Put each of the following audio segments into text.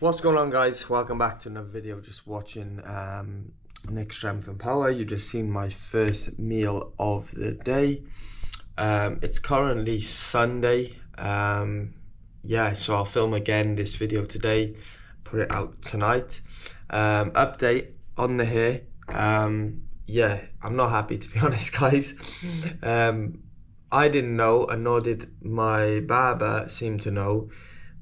What's going on, guys? Welcome back to another video. Just watching Nick Strength and Power. You just seen my first meal of the day. It's currently Sunday. Yeah, so I'll film again this video today, put it out tonight. Update on the hair. Yeah, I'm not happy, to be honest, guys. I didn't know, and nor did my barber seem to know,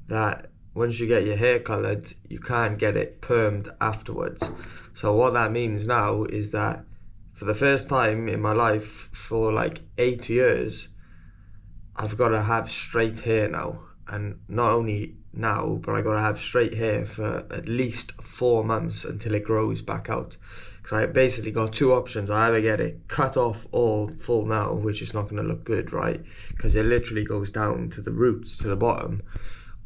that once you get your hair coloured, you can't get it permed afterwards. So what that means now is that for the first time in my life, for like 8 years, I've got to have straight hair now. And not only now, but I got to have straight hair for at least 4 months until it grows back out. Because I basically got two options. I either get it cut off all full now, which is not going to look good, right? Because it literally goes down to the roots, to the bottom.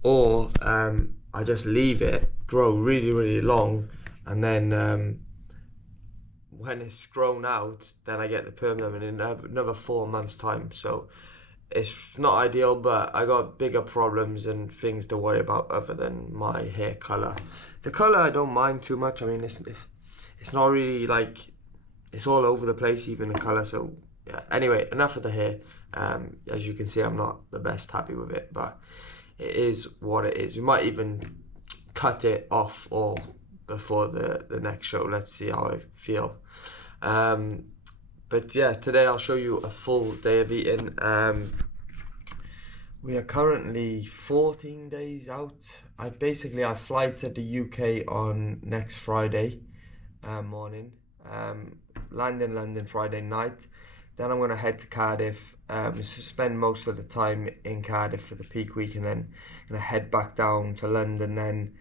Or I just leave it grow really, really long, and then when it's grown out, then I get the perm them in another 4 months time. So it's not ideal, but I got bigger problems and things to worry about other than my hair color. The color I don't mind too much. I mean, it's not really like, it's all over the place, even the color. So yeah. Anyway, enough of the hair. As you can see, I'm not the best happy with it, but it is what it is. We might even cut it off all before the next show. Let's see how I feel. But yeah, today I'll show you a full day of eating. We are currently 14 days out. I fly to the UK on next Friday morning. Land in London Friday night. Then I'm going to head to Cardiff, spend most of the time in Cardiff for the peak week, and then going to head back down to London then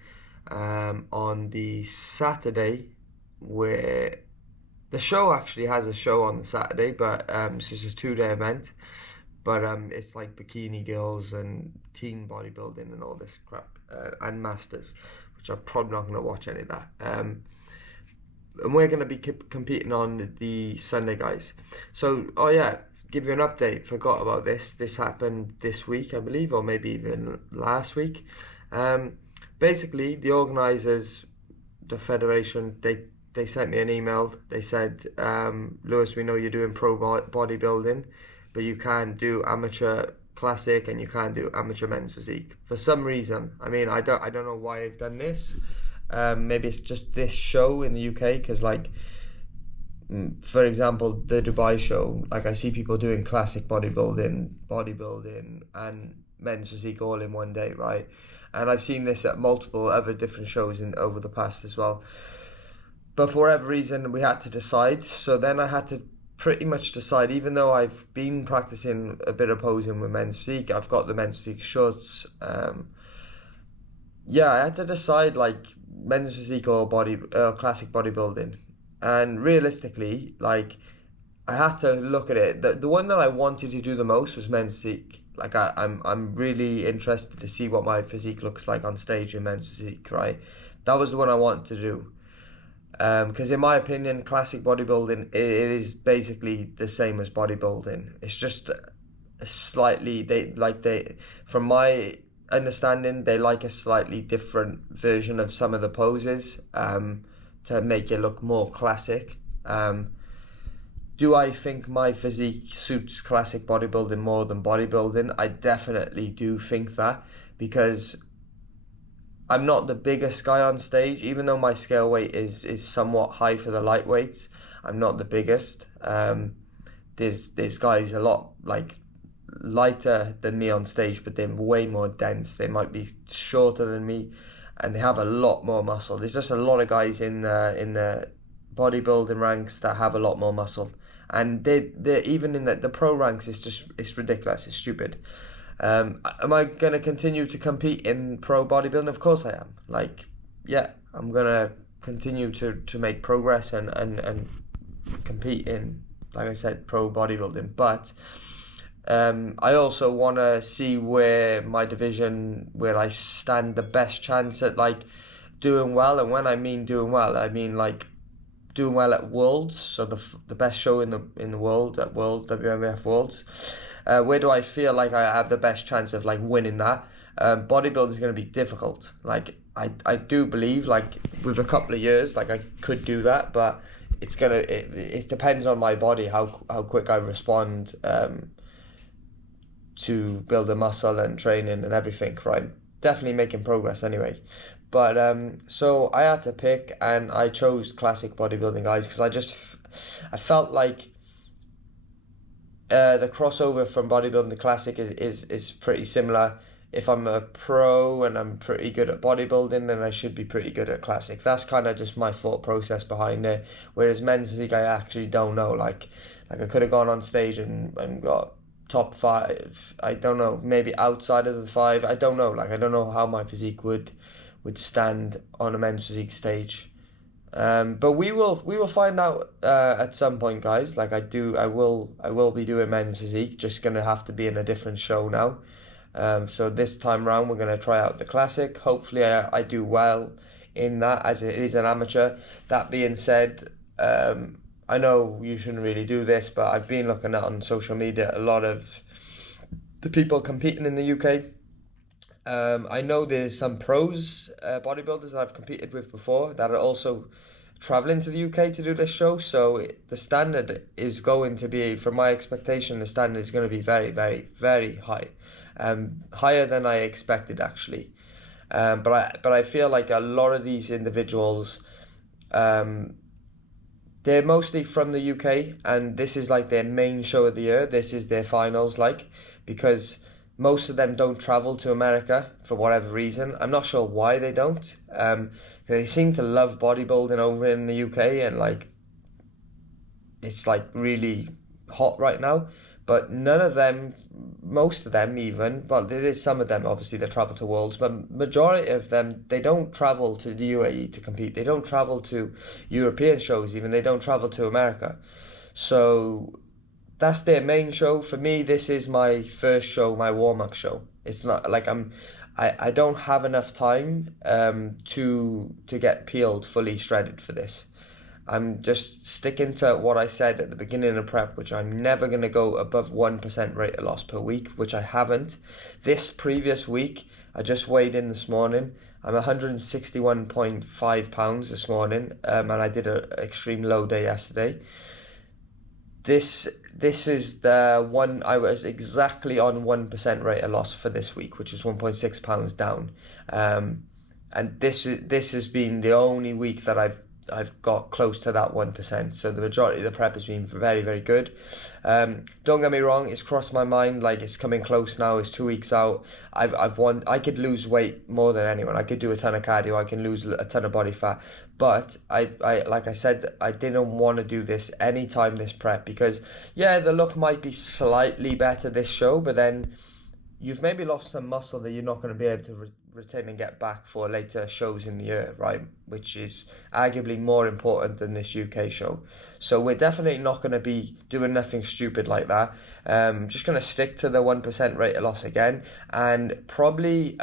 on the Saturday, where the show actually has a show on the Saturday, but it's just a 2-day event. But it's like bikini girls and teen bodybuilding and all this crap, and masters, which I'm probably not going to watch any of that. And we're going to be competing on the Sunday, guys. So, oh yeah, give you an update. Forgot about this. This happened this week, I believe, or maybe even last week. Basically, the organisers, the federation, they sent me an email. They said, Lewis, we know you're doing pro bodybuilding, but you can't do amateur classic and you can't do amateur men's physique. For some reason, I mean, I don't know why they've done this. Maybe it's just this show in the UK, because like, for example, the Dubai show, like I see people doing classic bodybuilding and men's physique all in one day, right? And I've seen this at multiple other different shows over the past as well. But for whatever reason, we had to decide. So then I had to pretty much decide, even though I've been practicing a bit of posing with men's physique, I've got the men's physique shorts. Yeah, I had to decide, like, men's physique or classic bodybuilding. And realistically, like, I had to look at it. The one that I wanted to do the most was men's physique. Like, I'm really interested to see what my physique looks like on stage in men's physique, right? That was the one I wanted to do. Because in my opinion, classic bodybuilding, it is basically the same as bodybuilding. It's just slightly, from my understanding, they like a slightly different version of some of the poses to make it look more classic. Do I think my physique suits classic bodybuilding more than bodybuilding? I definitely do think that, because I'm not the biggest guy on stage. Even though my scale weight is somewhat high for the lightweights, I'm not the biggest. There's guys a lot like lighter than me on stage, but they're way more dense. They might be shorter than me, and they have a lot more muscle. There's just a lot of guys in the bodybuilding ranks that have a lot more muscle, and they're even in the pro ranks. It's ridiculous. It's stupid. Am I gonna continue to compete in pro bodybuilding? Of course I am. Like, yeah, I'm gonna continue to make progress and compete in, like I said, pro bodybuilding, but I also want to see where my division, where I stand the best chance at like doing well. And when I mean doing well, I mean like doing well at Worlds, so the best show in the world, at World WMF Worlds. Where do I feel like I have the best chance of like winning that? bodybuilding is going to be difficult. Like I do believe, like with a couple of years, like I could do that, but it depends on my body how quick I respond to build a muscle and training and everything. Right, definitely making progress anyway. But so I had to pick, and I chose classic bodybuilding, guys, because I felt like the crossover from bodybuilding to classic is pretty similar. If I'm a pro and I'm pretty good at bodybuilding, then I should be pretty good at classic. That's kind of just my thought process behind it. Whereas men's physique, I actually don't know. Like I could have gone on stage and got top 5. I don't know, maybe outside of the 5. I don't know. Like I don't know how my physique would stand on a men's physique stage. But we will find out at some point, guys. Like I will be doing men's physique. Just gonna have to be in a different show now. So this time round, we're gonna try out the classic. Hopefully, I do well in that, as it is an amateur. That being said, I know you shouldn't really do this, but I've been looking at on social media a lot of the people competing in the UK. I know there's some pros bodybuilders that I've competed with before that are also traveling to the UK to do this show. So the standard is going to be, from my expectation, the standard is going to be very, very, very high, higher than I expected actually. But I feel like a lot of these individuals, they're mostly from the UK, and this is like their main show of the year. This is their finals, like, because most of them don't travel to America for whatever reason. I'm not sure why they don't. They seem to love bodybuilding over in the UK, and like it's like really hot right now. But none of them, most of them even, well, there is some of them obviously that travel to Worlds, but majority of them, they don't travel to the UAE to compete. They don't travel to European shows even. They don't travel to America. So that's their main show. For me, this is my first show, my warm-up show. It's not like I don't have enough time to get peeled, fully shredded for this. I'm just sticking to what I said at the beginning of prep, which I'm never going to go above 1% rate of loss per week, which I haven't. This previous week, I just weighed in this morning. I'm 161.5 pounds this morning, and I did an extreme low day yesterday. This is the one. I was exactly on 1% rate of loss for this week, which is 1.6 pounds down. And this has been the only week that I've got close to that 1%. So the majority of the prep has been very, very good. Don't get me wrong, it's crossed my mind, like it's coming close now, it's 2 weeks out. I could lose weight more than anyone. I could do a ton of cardio, I can lose a ton of body fat. But I like I said, I didn't want to do this anytime this prep, because yeah, the look might be slightly better this show, but then you've maybe lost some muscle that you're not going to be able to retain and get back for later shows in the year, right? Which is arguably more important than this UK show. So we're definitely not going to be doing nothing stupid like that. Just going to stick to the 1% rate of loss again, and probably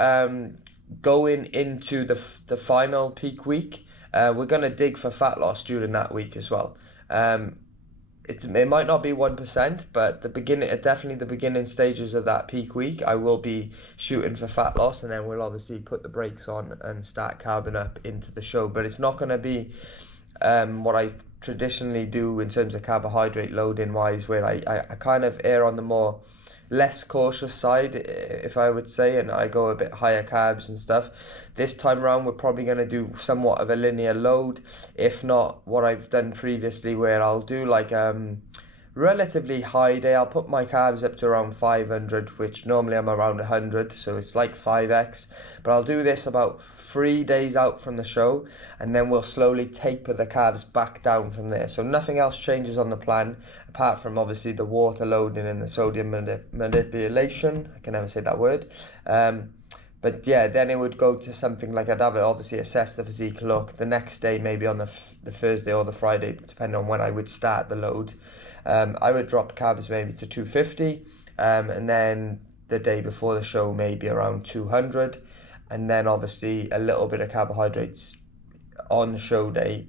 going into the final peak week, we're going to dig for fat loss during that week as well. It might not be 1%, but definitely the beginning stages of that peak week, I will be shooting for fat loss, and then we'll obviously put the brakes on and start carbing up into the show. But it's not going to be what I traditionally do in terms of carbohydrate loading wise, where I kind of err on the more less cautious side, if I would say, and I go a bit higher carbs and stuff. This time around, we're probably going to do somewhat of a linear load, if not what I've done previously, where I'll do like relatively high day. I'll put my carbs up to around 500, which normally I'm around 100, so it's like 5x. But I'll do this about 3 days out from the show, and then we'll slowly taper the carbs back down from there. So nothing else changes on the plan, apart from obviously the water loading and the sodium manipulation. I can never say that word. But yeah, then it would go to something like, I'd have it obviously assess the physique look the next day, maybe on the Thursday or the Friday, depending on when I would start the load. I would drop carbs maybe to 250, and then the day before the show maybe around 200, and then obviously a little bit of carbohydrates on the show day,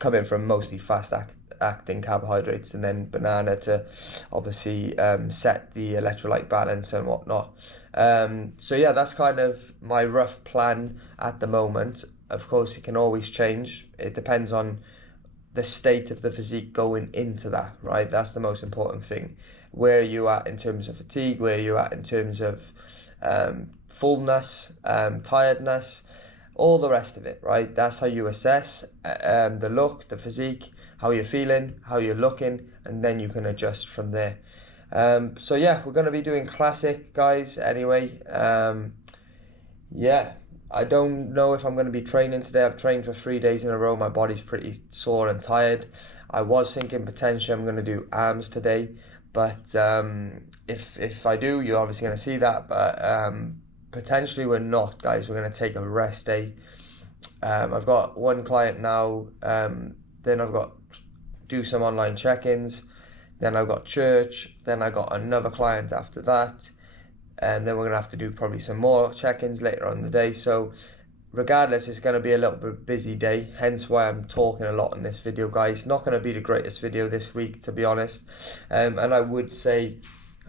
coming from mostly fast acting carbohydrates, and then banana to obviously set the electrolyte balance and whatnot. So yeah, that's kind of my rough plan at the moment. Of course, it can always change. It depends on the state of the physique going into that, right? That's the most important thing. Where are you at in terms of fatigue? Where are you at in terms of fullness, tiredness, all the rest of it, right? That's how you assess the look, the physique, how you're feeling, how you're looking, and then you can adjust from there. So yeah, we're going to be doing classic, guys, anyway. Yeah, I don't know if I'm going to be training today. I've trained for 3 days in a row. My body's pretty sore and tired. I was thinking potentially I'm going to do arms today, but if I do, you're obviously going to see that, but potentially we're not, guys. We're going to take a rest day. I've got one client now, then I've got do some online check-ins, then I've got church, then I got another client after that, and then we're going to have to do probably some more check-ins later on in the day. So regardless, it's going to be a little bit busy day, hence why I'm talking a lot in this video, guys. Not going to be the greatest video this week, to be honest, and I would say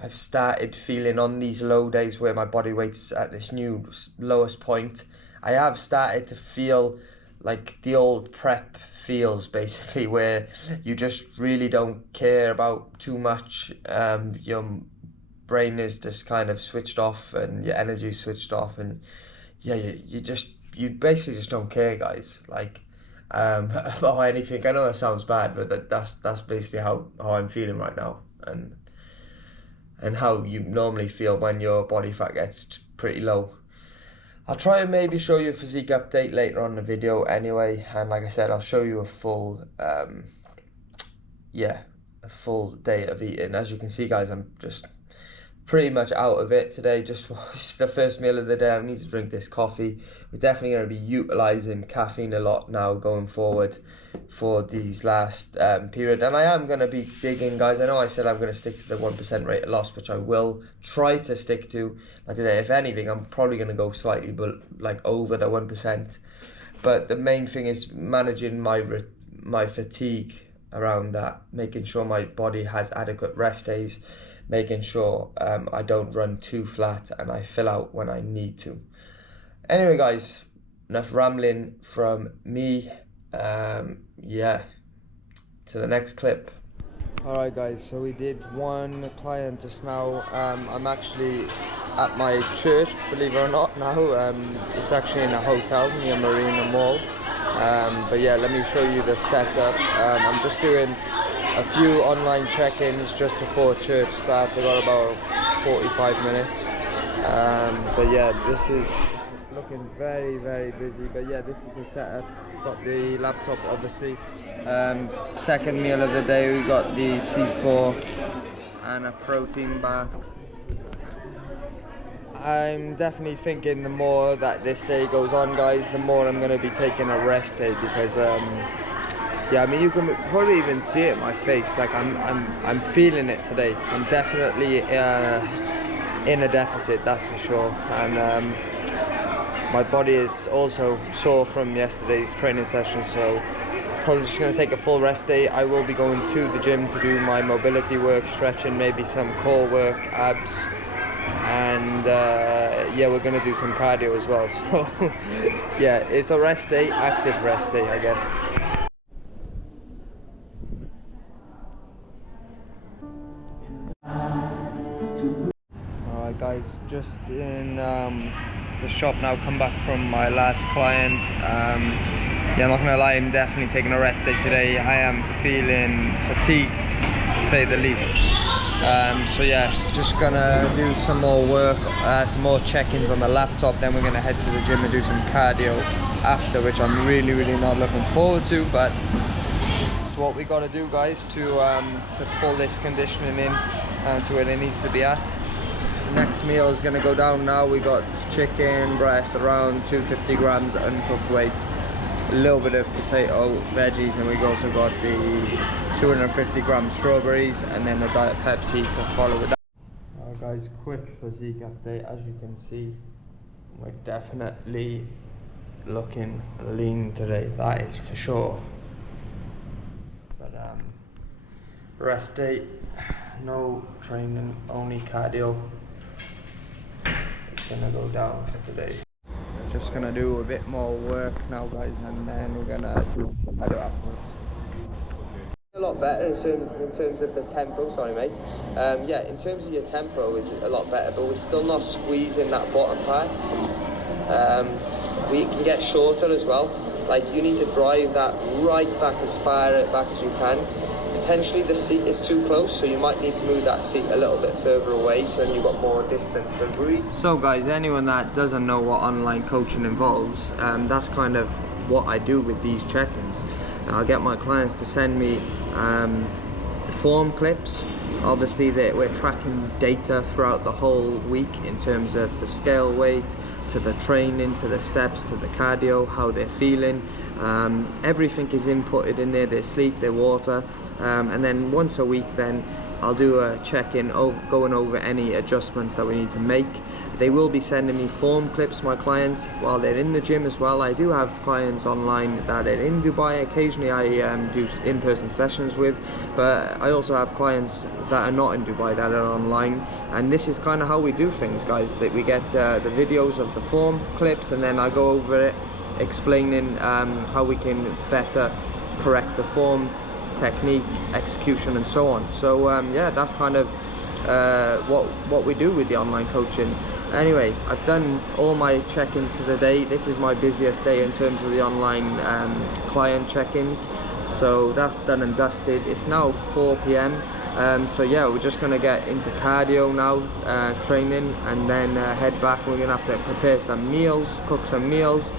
I've started feeling on these low days where my body weight's at this new lowest point, I have started to feel like the old prep feels, basically, where you just really don't care about too much. Your brain is just kind of switched off and your energy is switched off, and yeah, you basically just don't care, guys, like about anything. I know that sounds bad, but that's basically how I'm feeling right now, and how you normally feel when your body fat gets pretty low. I'll try and maybe show you a physique update later on in the video anyway, and like I said, I'll show you a full a full day of eating. As you can see, guys, I'm just pretty much out of it today. Just it's the first meal of the day. I need to drink this coffee. We're definitely going to be utilising caffeine a lot now going forward for these last period, and I am going to be digging, guys. I know I said I'm going to stick to the 1% rate of loss, which I will try to stick to. Like I say, if anything, I'm probably going to go slightly over the 1%, but the main thing is managing my fatigue around that, making sure my body has adequate rest days, making sure I don't run too flat and I fill out when I need to. Anyway, guys, enough rambling from me. Yeah, to the next clip. Alright, guys, so we did one client just now. I'm actually at my church, believe it or not, now. It's actually in a hotel near Marina Mall. But yeah, let me show you the setup. I'm just doing a few online check-ins just before church starts. I got about 45 minutes. But yeah, this is looking very, very busy. But yeah, this is the setup. Got the laptop, obviously. Second meal of the day, we got the C4 and a protein bar. I'm definitely thinking the more that this day goes on, guys, the more I'm going to be taking a rest day, because yeah, I mean, you can probably even see it in my face. Like I'm feeling it today. I'm definitely in a deficit, that's for sure. And my body is also sore from yesterday's training session, so probably just going to take a full rest day. I will be going to the gym to do my mobility work, stretching, maybe some core work, abs, and yeah, we're going to do some cardio as well. So yeah, it's a rest day, active rest day, I guess. Alright, guys, just in the shop now, come back from my last client. Yeah, I'm not gonna lie, I'm definitely taking a rest day today. I am feeling fatigued, to say the least. So yeah, just gonna do some more work, some more check-ins on the laptop, then we're gonna head to the gym and do some cardio after, which I'm really not looking forward to, but it's what we gotta do, guys, to pull this conditioning in to where it needs to be at. Next meal is going to go down now. We got chicken breast, around 250 grams uncooked weight, a little bit of potato, veggies, and we've also got the 250 gram strawberries, and then the Diet Pepsi to follow with that. Alright, guys, quick physique update. As you can see, we're definitely looking lean today, that is for sure. But Rest day, no training, only cardio. It's gonna go down for today. Just gonna do a bit more work now, guys, and then we're gonna do cardio afterwards. A lot better in terms of the tempo, sorry mate. Yeah, in terms of your tempo is a lot better, but we're still not squeezing that bottom part. We can get shorter as well. Like, you need to drive that right back as far back as you can. Potentially the seat is too close, so you might need to move that seat a little bit further away, so then you've got more distance to breathe. So guys, anyone that doesn't know what online coaching involves, that's kind of what I do with these check-ins. I'll get my clients to send me the form clips. Obviously we're tracking data throughout the whole week in terms of the scale weight, to the training, to the steps, to the cardio, how they're feeling. Everything is inputted in there, their sleep, their water, and then once a week then I'll do a check-in going over any adjustments that we need to make. They will be sending me form clips, my clients, while they're in the gym as well. I do have clients online that are in Dubai. Occasionally I do in-person sessions with, but I also have clients that are not in Dubai that are online. And this is kind of how we do things, guys, that we get the videos of the form clips, and then I go over it explaining how we can better correct the form, technique, execution, and so on. So yeah, that's kind of what we do with the online coaching. Anyway, I've done all my check-ins for the day. This is my busiest day in terms of the online client check-ins, so that's done and dusted. It's now 4 p.m. So yeah, we're just gonna get into cardio now, training, and then head back. We're gonna have to prepare some meals, cook some meals,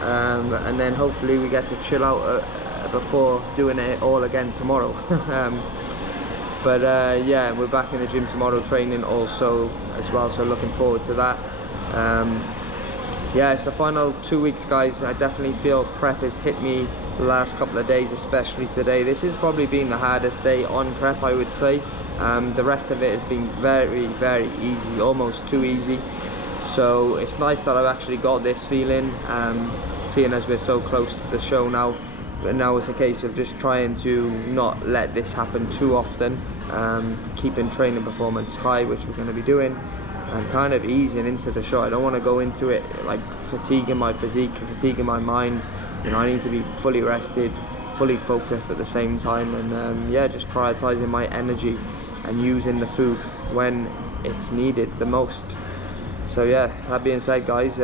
and then hopefully we get to chill out before doing it all again tomorrow. But yeah, we're back in the gym tomorrow training also as well, so looking forward to that. Yeah, it's the final 2 weeks, guys. I definitely feel prep has hit me the last couple of days, especially today. This has probably been the hardest day on prep, I would say. The rest of it has been very, very easy, almost too easy. So it's nice that I've actually got this feeling, seeing as we're so close to the show now. But now it's a case of just trying to not let this happen too often, keeping training performance high, which we're going to be doing, and kind of easing into the show. I don't want to go into it like fatiguing my physique, fatiguing my mind. You know, I need to be fully rested, fully focused at the same time, and yeah, just prioritizing my energy and using the food when it's needed the most. So yeah, that being said, guys,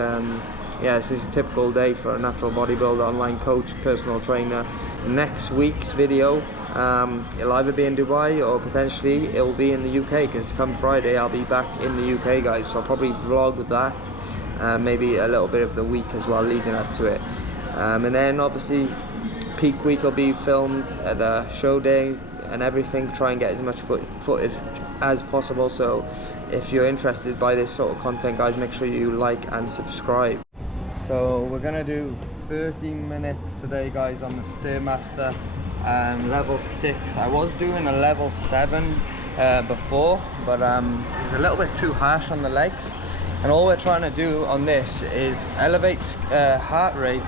yeah, this is a typical day for a natural bodybuilder, online coach, personal trainer. Next week's video, it'll either be in Dubai or potentially it'll be in the UK, because come Friday I'll be back in the UK, guys. So I'll probably vlog that, maybe a little bit of the week as well leading up to it. And then obviously peak week will be filmed at the show day and everything, try and get as much footage as possible. So if you're interested by this sort of content, guys, make sure you like and subscribe. So we're gonna do 13 minutes today, guys, on the Stairmaster, level 6. I was doing a level 7 before, but it was a little bit too harsh on the legs. And all we're trying to do on this is elevate heart rate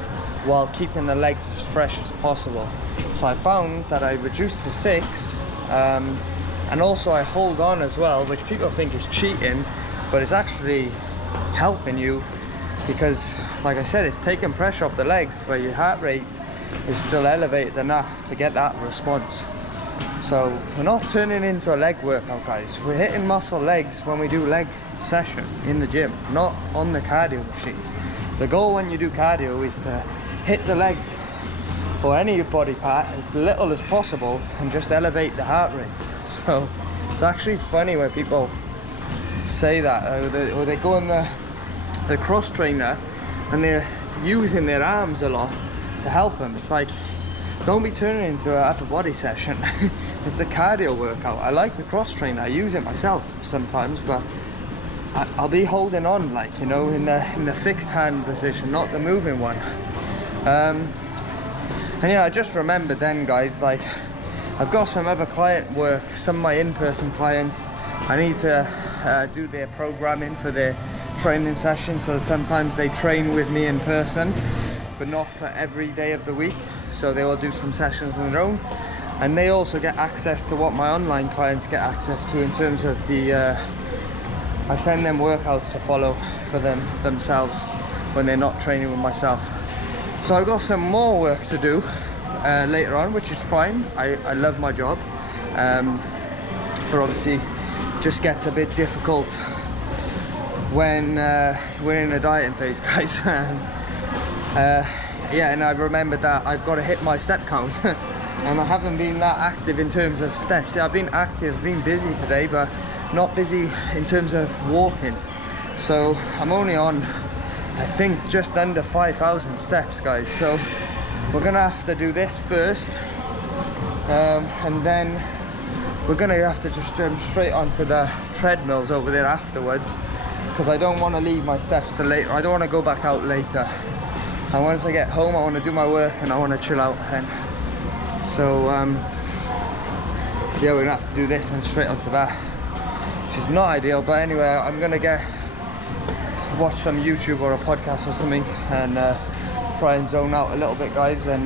while keeping the legs as fresh as possible. So I found that I reduced to 6, and also I hold on as well, which people think is cheating, but it's actually helping you, because like I said, it's taking pressure off the legs, but your heart rate is still elevated enough to get that response. So we're not turning into a leg workout, guys. We're hitting muscle legs when we do leg session in the gym, not on the cardio machines. The goal when you do cardio is to hit the legs or any body part as little as possible and just elevate the heart rate. So it's actually funny when people say that, or they go on the cross trainer and they're using their arms a lot to help them. It's like, don't be turning into an upper body session. It's a cardio workout. I like the cross trainer, I use it myself sometimes, but I'll be holding on, like, you know, in the fixed hand position, not the moving one. And yeah, I just remembered then, guys, like, I've got some other client work, some of my in-person clients. I need to do their programming for their training sessions, so sometimes they train with me in person, but not for every day of the week. So they will do some sessions on their own. and they also get access to what my online clients get access to in terms of the I send them workouts to follow for themselves when they're not training with myself. So I've got some more work to do later on, which is fine. I love my job, but obviously it just gets a bit difficult when we're in a dieting phase, guys. Yeah, and I've remembered that I've got to hit my step count. And I haven't been that active in terms of steps. Yeah, I've been active, been busy today, but not busy in terms of walking. So I'm only on, I think, just under 5,000 steps, guys. So we're gonna have to do this first, and then we're gonna have to just jump straight onto the treadmills over there afterwards, because I don't want to leave my steps till later. I don't want to go back out later. And once I get home, I want to do my work and I want to chill out then. So yeah, we're gonna have to do this and straight onto that, which is not ideal. But anyway, I'm gonna watch some YouTube or a podcast or something and try and zone out a little bit, guys. And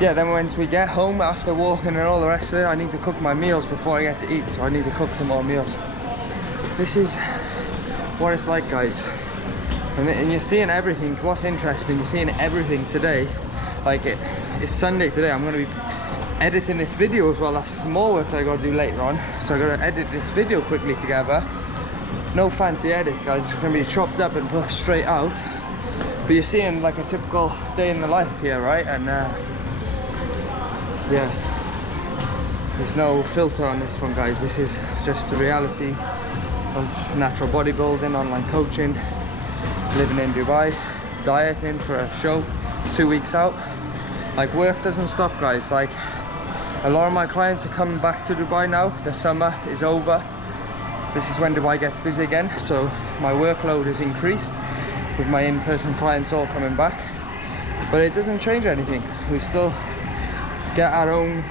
yeah, then once we get home after walking and all the rest of it, I need to cook my meals before I get to eat. So I need to cook some more meals. This is what it's like, guys. And you're seeing everything. What's interesting, you're seeing everything today. Like it's Sunday today. I'm going to be editing this video as well. That's some more work that I got to do later on. So I got to edit this video quickly together. No fancy edits, guys. It's going to be chopped up and put straight out. But you're seeing like a typical day in the life here, right? And yeah, there's no filter on this one, guys. This is just the reality of natural bodybuilding, online coaching, living in Dubai, dieting for a show 2 weeks out. Like, work doesn't stop, guys. Like, a lot of my clients are coming back to Dubai now. The summer is over. This is when Dubai gets busy again, so my workload has increased with my in-person clients all coming back. But it doesn't change anything. We still get our own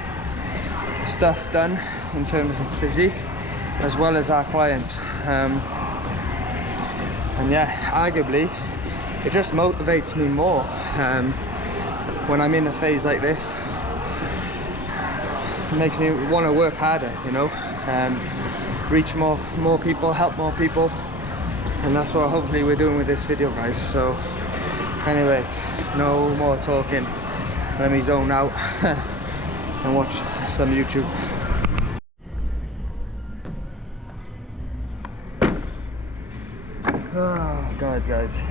stuff done in terms of physique as well as our clients. And yeah, arguably it just motivates me more when I'm in a phase like this. It makes me want to work harder, you know, reach more people, help more people, and that's what hopefully we're doing with this video, guys. So anyway, no more talking, let me zone out and watch some YouTube. Oh god, guys.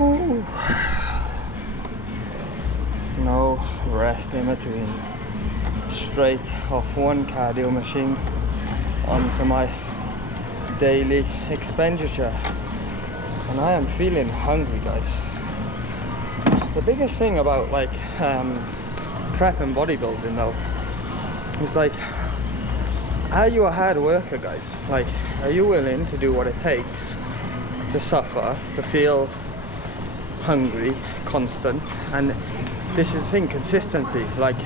Ooh. No rest in between. Straight off one cardio machine onto my daily expenditure, and I am feeling hungry, guys. The biggest thing about like prep and bodybuilding though is like, are you a hard worker, guys? Like, are you willing to do what it takes to suffer, to feel hungry, constant? And this is the thing, consistency. Like,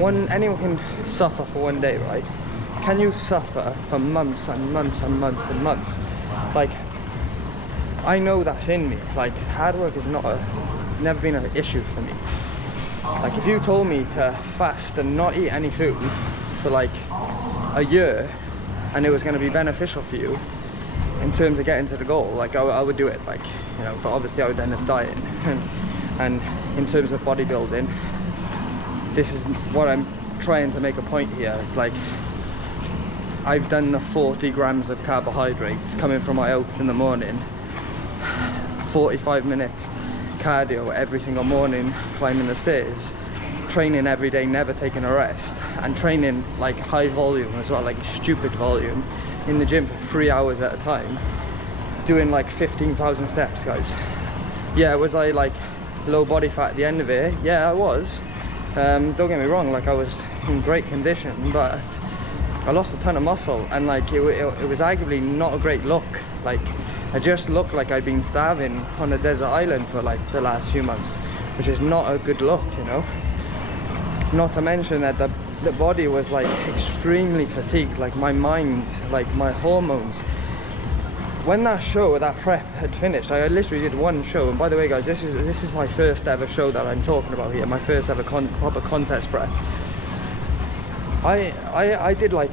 anyone can suffer for one day, right? Can you suffer for months and months and months and months? Like, I know that's in me. Like, hard work is never been an issue for me. Like, if you told me to fast and not eat any food for like a year and it was going to be beneficial for you in terms of getting to the goal, like I would do it, like, you know. But obviously I would end up dieting. And in terms of bodybuilding, this is what I'm trying to make a point here. It's like, I've done the 40 grams of carbohydrates coming from my oats in the morning, 45 minutes cardio every single morning, climbing the stairs, training every day, never taking a rest, and training like high volume as well, like stupid volume, in the gym for 3 hours at a time, doing like 15,000 steps, guys. Yeah, was I like low body fat at the end of it? Yeah, I was. Don't get me wrong, like I was in great condition, but I lost a ton of muscle, and like it was arguably not a great look. Like, I just looked like I'd been starving on a desert island for like the last few months, which is not a good look, you know. Not to mention that the body was like extremely fatigued, like my mind, like my hormones. when that show, that prep had finished, I literally did one show. And by the way, guys, this is my first ever show that I'm talking about here, my first ever proper contest prep. I did like,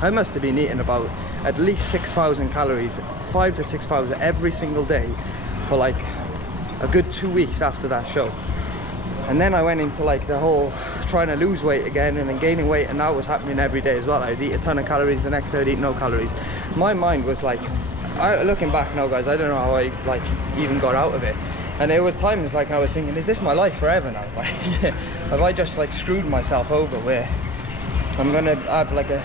I must have been eating about at least 6,000 calories, 5 to 6,000 every single day for like a good 2 weeks after that show. And then I went into like the whole trying to lose weight again and then gaining weight, and that was happening every day as well. I'd eat a ton of calories, the next day I'd eat no calories. My mind was like, looking back now, guys, I don't know how I like even got out of it. And there was times like I was thinking, is this my life forever now? Like, have I just like screwed myself over where I'm gonna have like a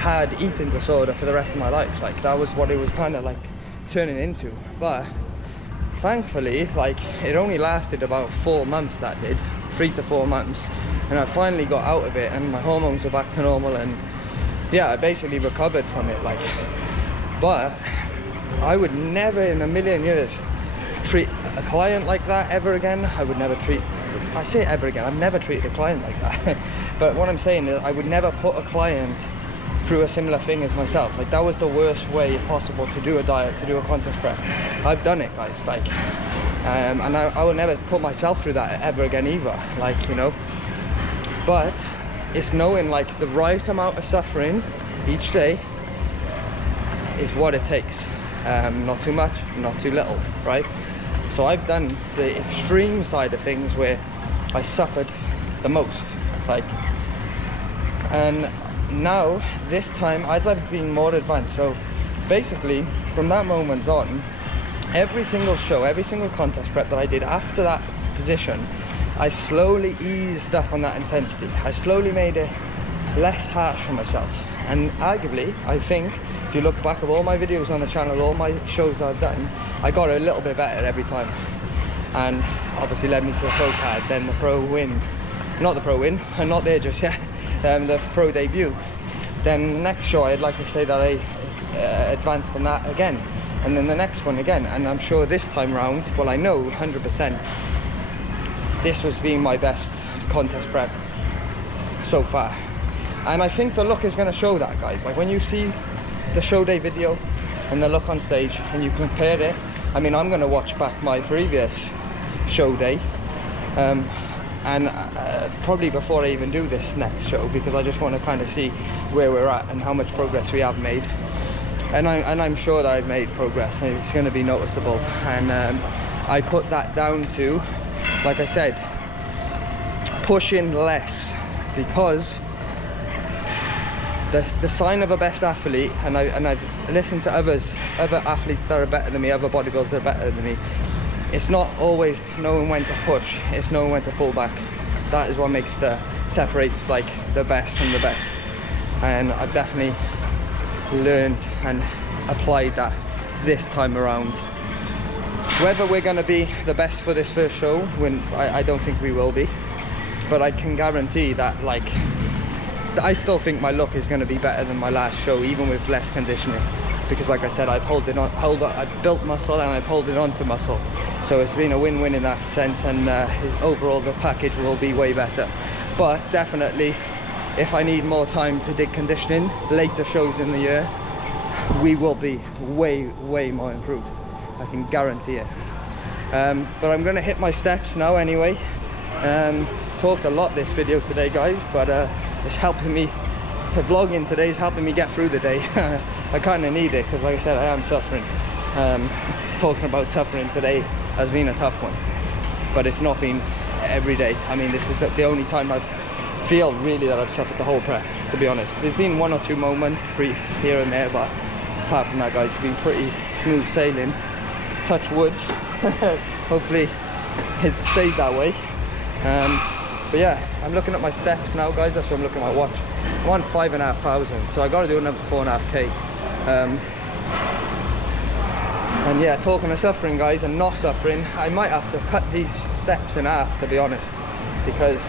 hard eating disorder for the rest of my life? Like, that was what it was kind of like turning into. But thankfully, like, it only lasted about 4 months, that did, 3 to 4 months, and I finally got out of it and my hormones were back to normal, and yeah, I basically recovered from it. Like, but I would never in a million years treat a client like that ever again. I would never treat, I say ever again, I've never treated a client like that. But what I'm saying is I would never put a client through a similar thing as myself. Like, that was the worst way possible to do a diet, to do a contest prep. I've done it, guys, like, and I will never put myself through that ever again either, like, you know. But it's knowing like the right amount of suffering each day is what it takes. Not too much, not too little, right? So I've done the extreme side of things where I suffered the most, like, and now this time as I've been more advanced, so basically from that moment on, every single show, every single contest prep that I did after that position, I slowly eased up on that intensity. I slowly made it less harsh for myself. And arguably, I think, if you look back at all my videos on the channel, all my shows that I've done, I got a little bit better every time. And obviously led me to the pro card, then the pro win. Not the pro win, I'm not there just yet. The pro debut. Then the next show, I'd like to say that I advanced on that again. And then the next one again. And I'm sure this time round, well, I know 100%, this was being my best contest prep so far. And I think the look is going to show that, guys. Like, when you see the show day video and the look on stage and you compare it, I mean, I'm going to watch back my previous show day and probably before I even do this next show, because I just want to kind of see where we're at and how much progress we have made. And I'm sure that I've made progress, and it's going to be noticeable. And I put that down to, like I said, pushing less, because the sign of a best athlete, and I've listened to other athletes that are better than me, other bodybuilders that are better than me, it's not always knowing when to push, it's knowing when to pull back. That is what separates like the best from the best. And I've definitely learned and applied that this time around. Whether we're going to be the best for this first show, I don't think we will be, but I can guarantee that, like, I still think my look is going to be better than my last show, even with less conditioning, because like I said, I've I've built muscle and I've held on to muscle, so it's been a win-win in that sense. And overall the package will be way better. But definitely, if I need more time to dig conditioning, later shows in the year, we will be way more improved. I can guarantee it. But I'm going to hit my steps now anyway. Talked a lot this video today, guys, but it's helping me. The vlogging today is helping me get through the day. I kind of need it, because like I said, I am suffering. Talking about suffering today has been a tough one, but it's not been every day. I mean, this is the only time I feel really that I've suffered the whole prep, to be honest. There's been 1 or 2 moments, brief here and there, but apart from that, guys, it's been pretty smooth sailing. Touch wood. Hopefully it stays that way. But yeah, I'm looking at my steps now, guys. That's what I'm looking at my watch. I'm on 5,500, so I got to do another 4.5k. And yeah, talking of suffering, guys, and not suffering, I might have to cut these steps in half, to be honest, because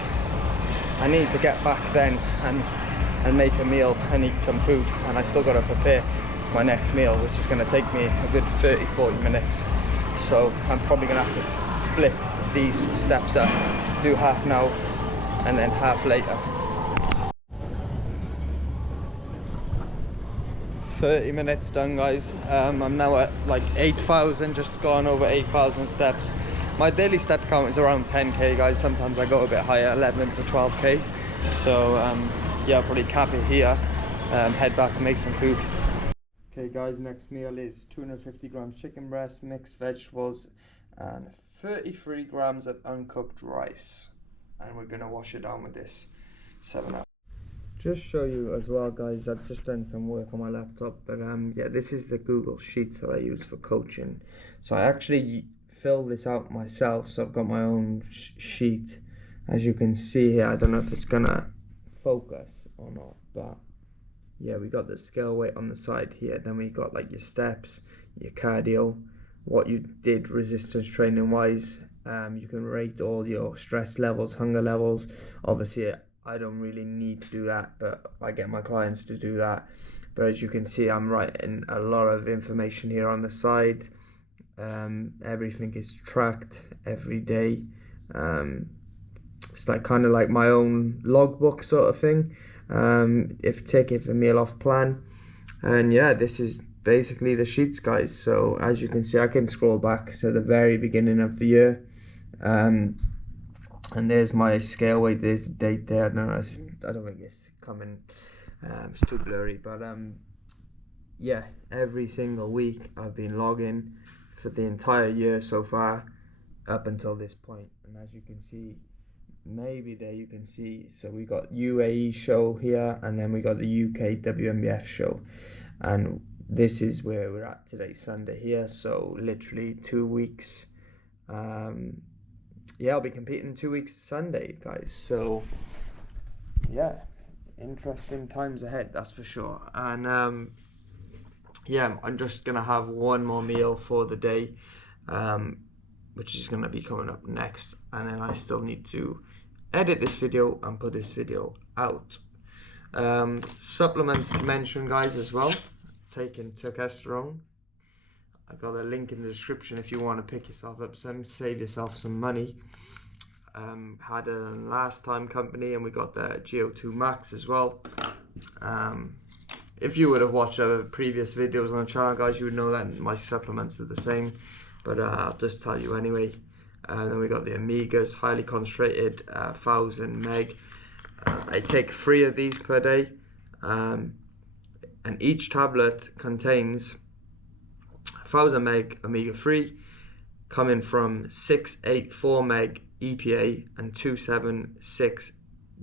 I need to get back then and make a meal and eat some food, and I still got to prepare my next meal, which is going to take me a good 30-40 minutes. So I'm probably going to have to split these steps up, do half now and then half later. 30 minutes done, guys. I'm now at like 8,000, just gone over 8,000 steps. My daily step count is around 10k, guys. Sometimes I go a bit higher, 11 to 12k. So yeah, I'll probably cap it here, head back and make some food. Okay guys, next meal is 250 grams chicken breast, mixed vegetables, and 33 grams of uncooked rice. And we're gonna wash it down with this 7-Up. Just show you as well, guys, I've just done some work on my laptop, but yeah, this is the Google Sheets that I use for coaching. So I actually fill this out myself, so I've got my own sheet. As you can see here, I don't know if it's gonna focus or not, but yeah, we got the scale weight on the side here. Then we got like your steps, your cardio, what you did resistance training wise. You can rate all your stress levels, hunger levels. Obviously I don't really need to do that, but I get my clients to do that. But as you can see, I'm writing a lot of information here on the side. Everything is tracked every day. It's like kind of like my own logbook sort of thing. If a meal off plan. And yeah, this is basically the sheets, guys. So as you can see, I can scroll back to the very beginning of the year. And there's my scale weight, there's the date there. No, I don't think it's coming, it's too blurry, but yeah, every single week I've been logging for the entire year so far up until this point. And as you can see, maybe there you can see, so we got UAE show here, and then we got the UK WMBF show, and this is where we're at today, Sunday here. So literally 2 weeks. Yeah, I'll be competing 2 weeks Sunday, guys. So yeah, interesting times ahead, that's for sure. And yeah, I'm just gonna have one more meal for the day, which is gonna be coming up next, and then I still need to edit this video and put this video out. Supplements to mention, guys, as well. Taking testosterone. I got a link in the description if you want to pick yourself up some, save yourself some money. Had a last time company, and we got the GO2 Max as well. If you would have watched other previous videos on the channel, guys, you would know that my supplements are the same, but I'll just tell you anyway. Then we got the Omegas, highly concentrated, 1000 meg. I take 3 of these per day, and each tablet contains 1000 meg omega-3, coming from 684 meg EPA and 276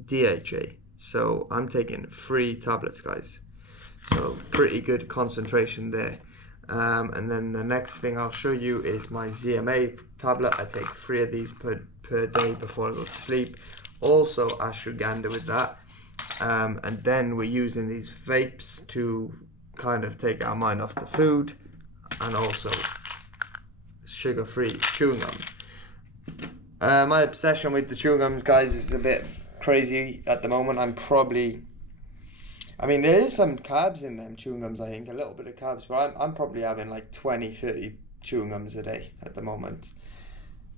DHA. So I'm taking 3 tablets, guys. So pretty good concentration there. And then the next thing I'll show you is my ZMA tablet. I take 3 of these per day before I go to sleep. Also ashwagandha with that. And then we're using these vapes to kind of take our mind off the food, and also sugar-free chewing gum. My obsession with the chewing gums, guys, is a bit crazy at the moment. I mean, there is some carbs in them chewing gums, I think, a little bit of carbs, but I'm probably having like 20-30 chewing gums a day at the moment.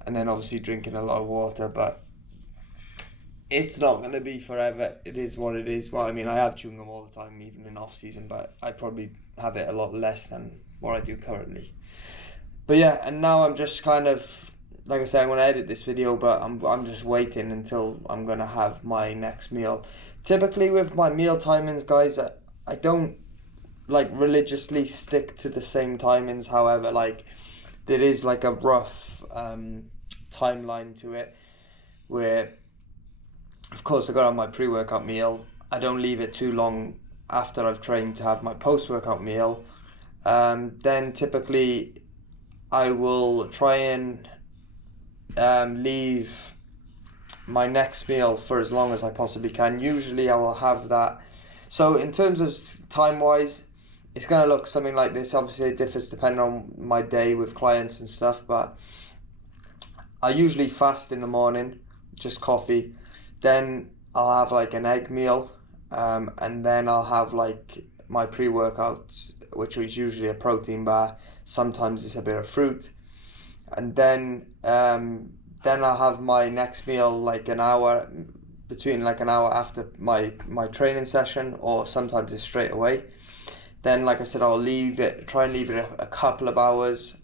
And then obviously drinking a lot of water, but it's not going to be forever. It is what it is. Well, I mean, I have chewing gum all the time, even in off season, but I probably have it a lot less than what I do currently. But yeah, and now I'm just kind of, like I said, I'm going to edit this video, but I'm just waiting until I'm going to have my next meal. Typically with my meal timings, guys, I don't like religiously stick to the same timings. However, like there is like a rough timeline to it, where of course I got on my pre-workout meal. I don't leave it too long after I've trained to have my post-workout meal. Then typically I will try and leave my next meal for as long as I possibly can. Usually I will have that. So in terms of time wise, it's going to look something like this. Obviously it differs depending on my day with clients and stuff, but I usually fast in the morning, just coffee. Then I'll have like an egg meal, and then I'll have like my pre-workout, which is usually a protein bar. Sometimes it's a bit of fruit, and then I'll have my next meal like an hour, between like an hour after my training session, or sometimes it's straight away. Then, like I said, I'll try and leave it a couple of hours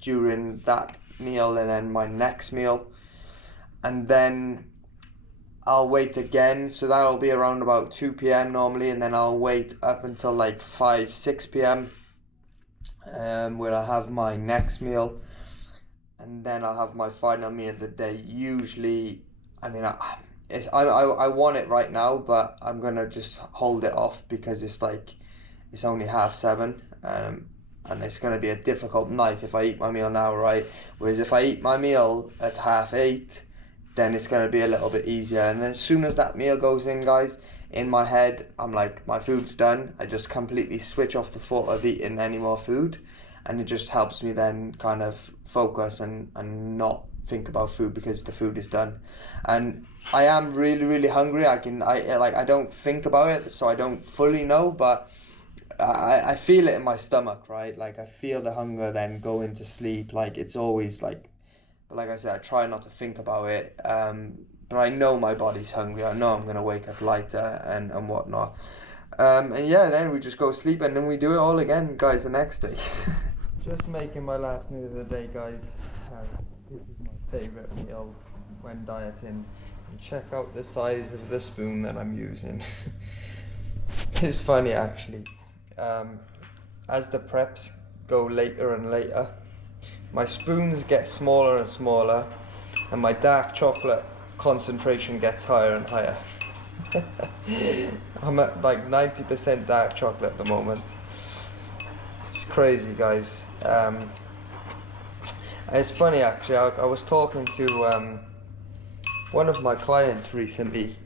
during that meal and then my next meal. And then I'll wait again, so that'll be around about 2 p.m. normally, and then I'll wait up until like 5, 6 p.m. Where I'll have my next meal, and then I'll have my final meal of the day. Usually, I mean, I want it right now, but I'm gonna just hold it off because it's only 7:30, and it's gonna be a difficult night if I eat my meal now, right? Whereas if I eat my meal at 8:30, then it's going to be a little bit easier. And then as soon as that meal goes in, guys, in my head, I'm like, my food's done. I just completely switch off the thought of eating any more food. And it just helps me then kind of focus and not think about food because the food is done. And I am really, really hungry. I don't think about it, so I don't fully know, but I feel it in my stomach, right? Like, I feel the hunger then go into sleep. Like, it's always like, but like I said, I try not to think about it. But I know my body's hungry. I know I'm going to wake up lighter and whatnot. And yeah, then we just go sleep and then we do it all again, guys, the next day. Just making my last meal of the day, guys. This is my favourite meal when dieting. And check out the size of the spoon that I'm using. It's funny, actually. As the preps go later and later, my spoons get smaller and smaller, and my dark chocolate concentration gets higher and higher. I'm at like 90% dark chocolate at the moment. It's crazy, guys. It's funny, actually. I was talking to one of my clients recently,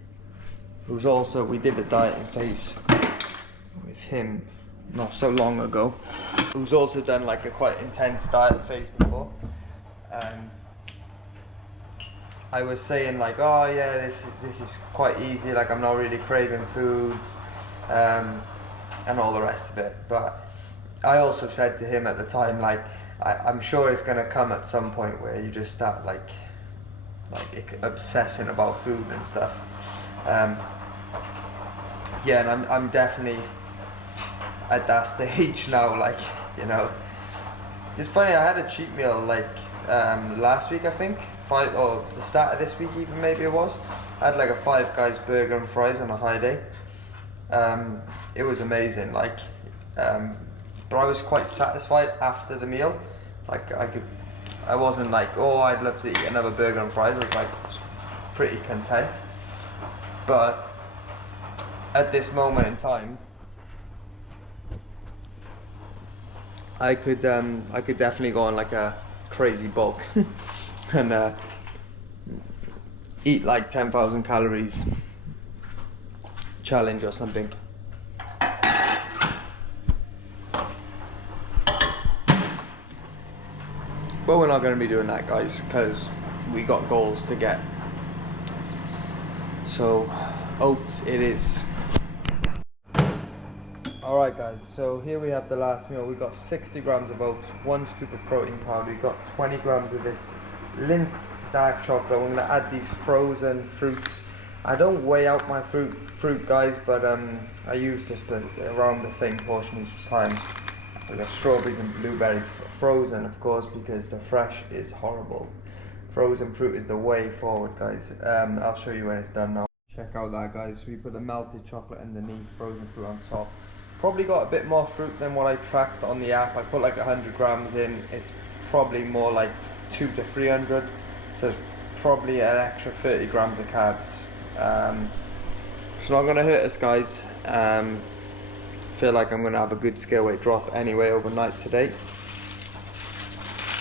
who's also, we did a dieting phase with him not so long ago, who's also done like a quite intense diet phase before. I was saying like, oh yeah, this is quite easy, like I'm not really craving foods, and all the rest of it. But I also said to him at the time, like, I'm sure it's gonna come at some point where you just start like obsessing about food and stuff. Yeah, and I'm definitely at that stage now, like, you know. It's funny, I had a cheat meal like last week, I think, the start of this week even, maybe it was. I had like a Five Guys burger and fries on a high day. It was amazing, like, but I was quite satisfied after the meal. Like, I wasn't like, oh, I'd love to eat another burger and fries. I was like pretty content. But at this moment in time, I could definitely go on like a crazy bulk and eat like 10,000 calories challenge or something. But we're not going to be doing that, guys, because we got goals to get. So oats it is. Alright, guys, so here we have the last meal. We got 60 grams of oats, 1 scoop of protein powder. We got 20 grams of this Lindt dark chocolate. We're going to add these frozen fruits. I don't weigh out my fruit, guys, but I use just around the same portion each time. We got strawberries and blueberries, frozen, of course, because the fresh is horrible. Frozen fruit is the way forward, guys. I'll show you when it's done now. Check out that, guys. We put the melted chocolate underneath, frozen fruit on top. Probably got a bit more fruit than what I tracked on the app. I put like 100 grams in. It's probably more like 200 to 300. So it's probably an extra 30 grams of carbs. It's not going to hurt us, guys. Feel like I'm going to have a good scale weight drop anyway overnight today.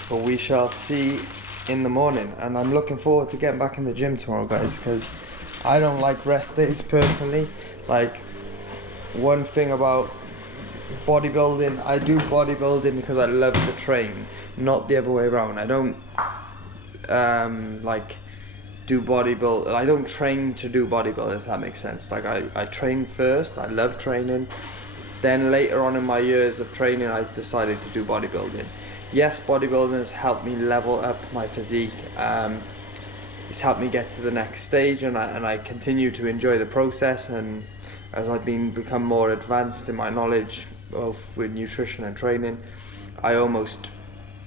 But we shall see in the morning. And I'm looking forward to getting back in the gym tomorrow, guys, because I don't like rest days personally. Like, one thing about bodybuilding, I do bodybuilding because I love to train, not the other way around. I don't do bodybuild. I don't train to do bodybuilding, if that makes sense. Like, I train first. I love training. Then later on in my years of training, I decided to do bodybuilding. Yes, bodybuilding has helped me level up my physique. It's helped me get to the next stage, and I continue to enjoy the process. And as I've become more advanced in my knowledge, both with nutrition and training, I almost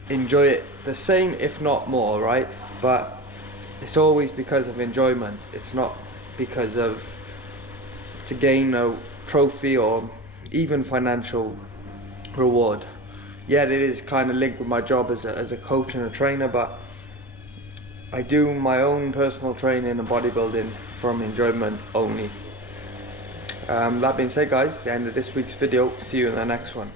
enjoy it the same, if not more, right? But it's always because of enjoyment. It's not because of to gain a trophy or even financial reward. Yeah, it is kind of linked with my job as a coach and a trainer, but I do my own personal training and bodybuilding from enjoyment only. That being said, guys, the end of this week's video. See you in the next one.